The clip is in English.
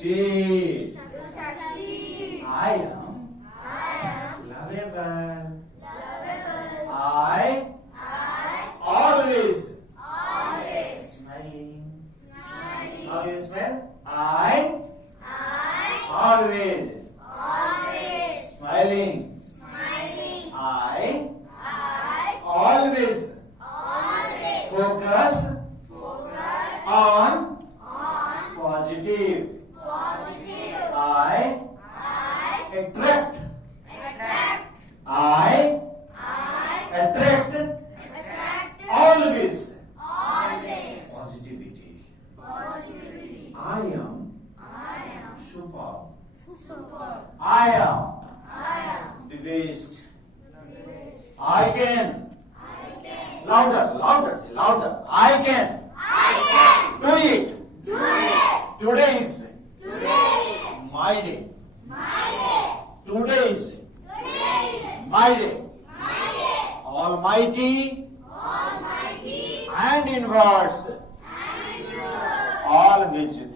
succeed. Succeed. I am lovable. I always smiling. How you spell? I always smiling. I always focus on positive. I attract. I attract always positivity. I am super. I am the best. I can. Louder, say louder. I can do it. Today is my day. Today is my day. Almighty and universe always with